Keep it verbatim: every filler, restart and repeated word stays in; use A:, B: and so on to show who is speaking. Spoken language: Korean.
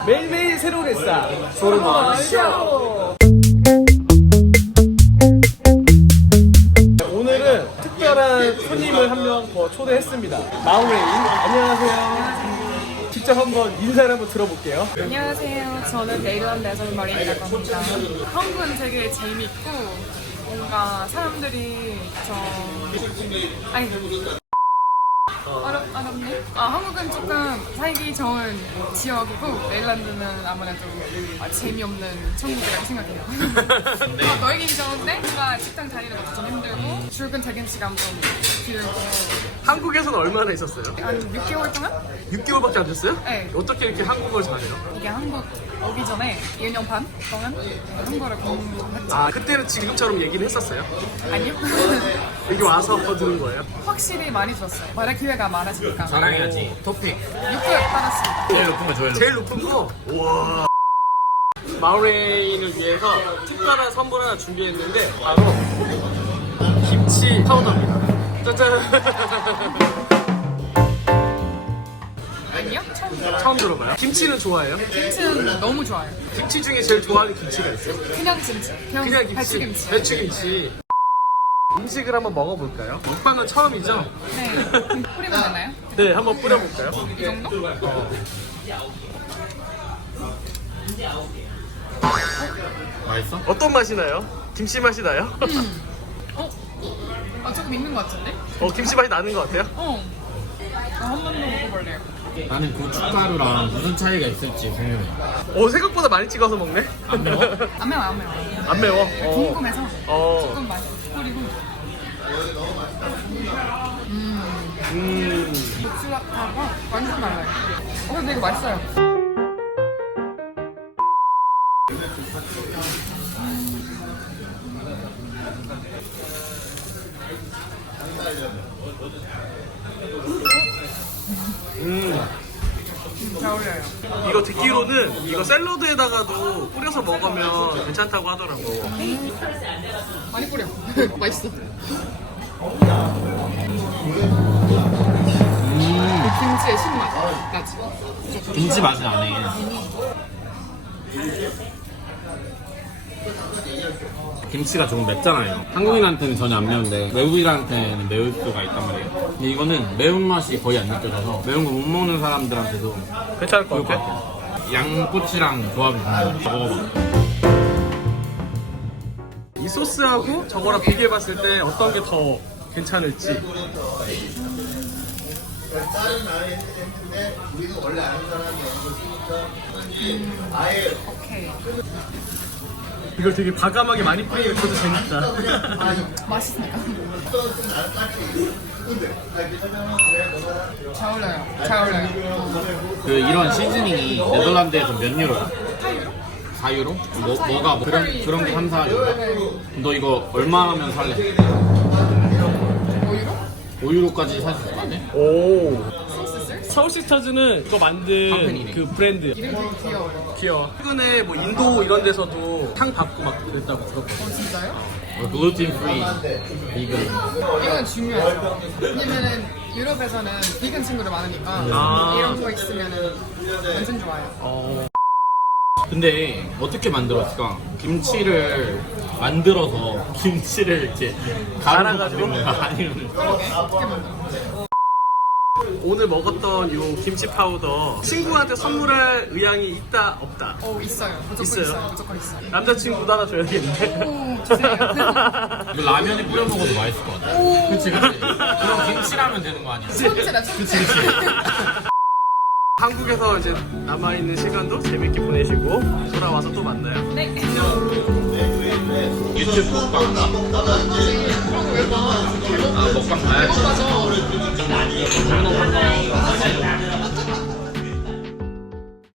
A: 매일매일 새로운 햇살 소르몬 쇼. 오늘은 특별한 손님을 한 명 더 초대했습니다. 마우레인 안녕하세요. 직접 한번 인사를 한번 들어볼게요.
B: 안녕하세요. 저는 네덜란드에서 머리라고 합니다. 한국은 되게 재밌고 뭔가 사람들이 좀 아니 어렵, 어렵네? 아, 한국은 조금 살기 좋은 지역이고 네덜란드는 아무래도 아, 재미없는 천국이라고 생각해요. 아, 놀긴 좋은데 뭔가 직장 다니는 것도 좀 힘들고 출근 퇴근 시간 좀 길고
A: 한국에서는 얼마나 있었어요?
B: 한 육 개월 동안?
A: 육 개월밖에 안 됐어요?
B: 네.
A: 어떻게 이렇게 한국어를 잘해요?
B: 이게 한국 오기 전에 일 년 반 동안 한국어를 공부했죠.
A: 아, 그때는 지금처럼 얘기를 했었어요?
B: 아니요?
A: 여기 와서 더 들은 거예요?
B: 확실히 많이 들었어요. 말할 기회가 많아지니까.
C: 자랑해야지. 토픽.
B: 육 개월 받았습니다.
C: 제일 높은 거 줘요.
A: 제일 높은 거? 우와. 마우레인을 위해서 특별한 선물 하나 준비했는데 바로 김치 파우더입니다. 짜잔.
B: 아니요? 처음 들어요.
A: 처음 들어봐요? 김치는 좋아해요?
B: 김치는 너무 좋아요.
A: 김치 중에 제일 좋아하는 김치가 있어요?
B: 그냥 김치. 그냥,
A: 그냥 김치.
B: 배추김치.
A: 배추김치. 음식을 한번 먹어볼까요? 먹방은 처음이죠?
B: 네. 뿌리면 되나요?
A: 네, 한번 뿌려볼까요?
B: 이 정도?
A: 어.
C: 맛있어?
A: 어떤 맛이 나요? 김치 맛이 나요?
B: 어? 아, 조금 있는 것 같은데?
A: 어, 김치 맛이 나는 것 같아요?
B: 어. 한 번 더 먹어볼래요.
C: 나는 고춧가루랑 무슨 차이가 있을지 궁금해.
A: 오, 생각보다 많이 찍어서 먹네?
C: 안 매워?
B: 안 매워, 안 매워.
A: 안 매워? 어.
B: 궁금해서
A: 어.
B: 조금 많이 뿌리고.
A: 음.
B: 고추하고 완전 달라요. 어, 근데 이거 맛있어요.
A: 음.
B: 잘 어울려요.
A: 이거 듣기로는 이거 샐러드에다가도 뿌려서 먹으면 괜찮다고 하더라고.
B: 많이 뿌려. 맛있어. 그 김치의 신맛 나지?
C: 김치 맛이 나네. 김치가 조금 맵잖아요. 한국인한테는 전혀 안 매운데 외국인한테는 매울 수가 있단 말이에요. 근데 이거는 매운맛이 거의 안 느껴져서 매운 거 못 먹는 사람들한테도
A: 괜찮을 것
C: 좋을 것
A: 같아?
C: 같아요. 양꼬치랑 조합이 좋아요. 먹어봐.
A: 이 소스하고 저거랑 비교해봤을 때 어떤 게 더 괜찮을지.
B: 오케이.
A: 이걸 되게 과감하게 많이 뿌리니까 저도 재밌다.
B: 아, 맛있습니다. 잘 어울려요. 잘 어울려요.
C: 그 이런 시즈닝이 네덜란드에서 몇 유로야?
B: 팔 유로?
C: 사 유로? 뭐, 뭐가 뭐 그런, 그런 게 삼, 사 유로? 너 이거 얼마 하면 살래?
B: 오 유로?
C: 오 유로까지 살 수 있을 것 같네?
A: 오.
B: 소스를?
A: 서울 시스터즈는 이거 만든
C: 컴퍼니네.
A: 그 브랜드.
B: 이름 되게 귀여워요.
A: 귀여워. 최근에 뭐 인도 이런 데서도 상 받고 막 그랬다고 들었거든.
B: 어, 진짜요?
C: 글루틴 프리, 비건.
B: 이건 중요하죠. 왜냐면은 유럽에서는 비건 친구들 많으니까
A: 아.
B: 이런 거 있으면은 완전 좋아요.
A: 어.
C: 근데 어떻게 만들었을까? 김치를 만들어서 김치를 이렇게 가루로
A: 갈아가지고?
C: 만든 거야? 아니면
B: 어떻게 만들어?
A: 오늘 먹었던 요 김치 파우더 친구한테 선물할 의향이 있다 없다?
B: 어, 있어요. 무조건
A: 있어요?
B: 있어요. 무조건 있어요.
A: 남자친구도 하나 줘야겠네.
B: 오, 주세요.
C: 이거 라면에 뿌려 먹어도 맛있을 것 같아.
B: 오.
C: 그치 그치. 그럼 김치라면 되는 거 아니야?
B: 천재다, 천재.
A: 한국에서 이제 남아있는 시간도 재밌게 보내시고 돌아와서 또 만나요.
B: 네.
C: 유튜브 먹방.
B: 그런 거 왜 봐?
C: 아 먹방 봐야지.
B: 맞아.